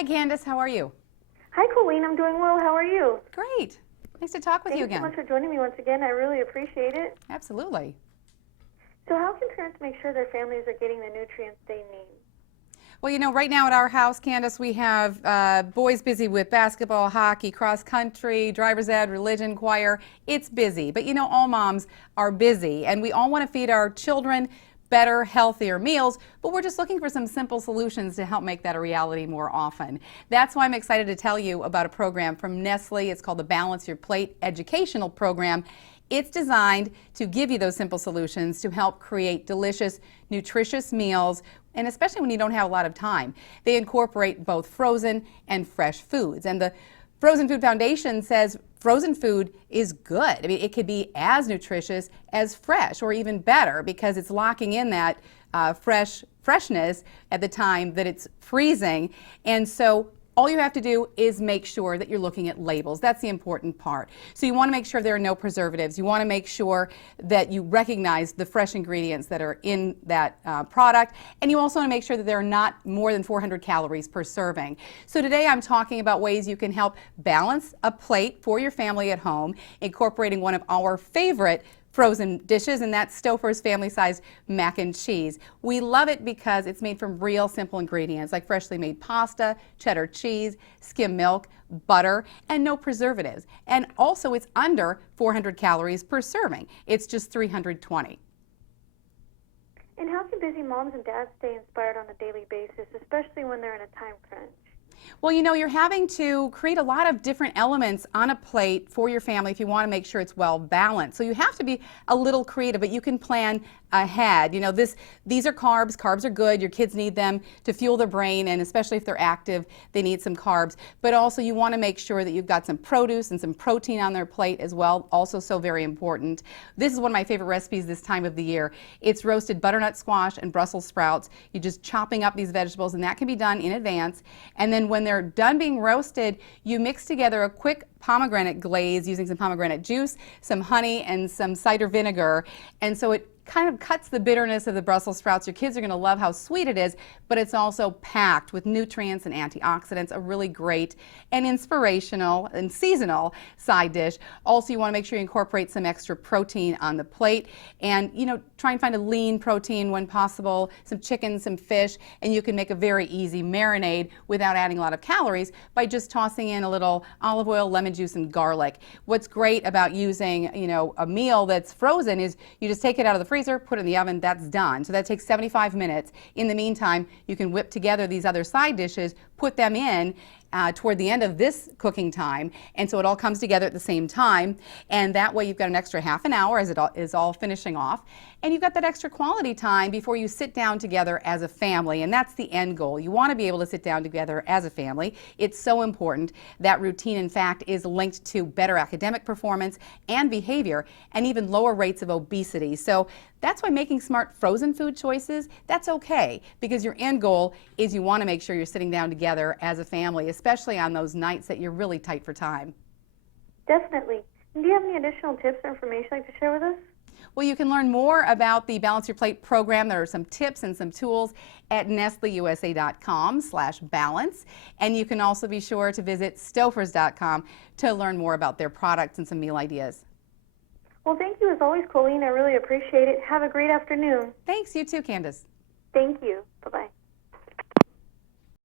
Hi, Candace. How are you? Hi, Colleen. I'm doing well. How are you? Great. Nice to talk with you again. Thanks so much for joining me once again. I really appreciate it. Absolutely. So how can parents make sure their families are getting the nutrients they need? Well, you know, right now at our house, Candace, we have boys busy with basketball, hockey, cross country, driver's ed, religion, choir. It's busy. But, you know, all moms are busy, and we all want to feed our children better, healthier meals, but we're just looking for some simple solutions to help make that a reality more often. That's why I'm excited to tell you about a program from Nestle. It's called the Balance Your Plate Educational Program. It's designed to give you those simple solutions to help create delicious, nutritious meals, and especially when you don't have a lot of time. They incorporate both frozen and fresh foods. And the Frozen Food Foundation says frozen food is good. I mean, it could be as nutritious as fresh, or even better, because it's locking in that freshness at the time that it's freezing. And so all you have to do is make sure that you're looking at labels. That's the important part. So you want to make sure there are no preservatives. You want to make sure that you recognize the fresh ingredients that are in that product. And you also want to make sure that there are not more than 400 calories per serving. So today I'm talking about ways you can help balance a plate for your family at home, incorporating one of our favorite frozen dishes, and that's Stouffer's family-sized mac and cheese. We love it because it's made from real simple ingredients like freshly made pasta, cheddar cheese, skim milk, butter, and no preservatives. And also it's under 400 calories per serving. It's just 320. And how can busy moms and dads stay inspired on a daily basis, especially when they're in a time crunch? Well, you know, you're having to create a lot of different elements on a plate for your family if you want to make sure it's well balanced. So you have to be a little creative, but you can plan ahead. You know, these are carbs. Carbs are good. Your kids need them to fuel their brain, and especially if they're active, they need some carbs. But also you want to make sure that you've got some produce and some protein on their plate as well. Also so very important. This is one of my favorite recipes this time of the year. It's roasted butternut squash and Brussels sprouts. You're just chopping up these vegetables, and that can be done in advance. And then when they're done being roasted, you mix together a quick pomegranate glaze using some pomegranate juice, some honey, and some cider vinegar. And so it kind of cuts the bitterness of the Brussels sprouts. Your kids are going to love how sweet it is, but it's also packed with nutrients and antioxidants. A really great and inspirational and seasonal side dish. Also, you want to make sure you incorporate some extra protein on the plate, and you know, try and find a lean protein when possible, some chicken, some fish, and you can make a very easy marinade without adding a lot of calories by just tossing in a little olive oil, lemon juice, and garlic. What's great about using, you know, a meal that's frozen is you just take it out of the freezer, put it in the oven, that's done. So that takes 75 minutes. In the meantime, you can whip together these other side dishes, put them in toward the end of this cooking time, and so it all comes together at the same time, and that way you've got an extra half an hour as it is all finishing off, and you've got that extra quality time before you sit down together as a family, and that's the end goal. You want to be able to sit down together as a family. It's so important. That routine, in fact, is linked to better academic performance and behavior, and even lower rates of obesity. So that's why making smart frozen food choices, that's okay, because your end goal is you want to make sure you're sitting down together as a family, especially on those nights that you're really tight for time. Definitely. And do you have any additional tips or information you'd like to share with us? Well, you can learn more about the Balance Your Plate program. There are some tips and some tools at nestleusa.com/balance. And you can also be sure to visit stouffers.com to learn more about their products and some meal ideas. Well, thank you as always, Colleen. I really appreciate it. Have a great afternoon. Thanks. You too, Candace. Thank you. Bye-bye.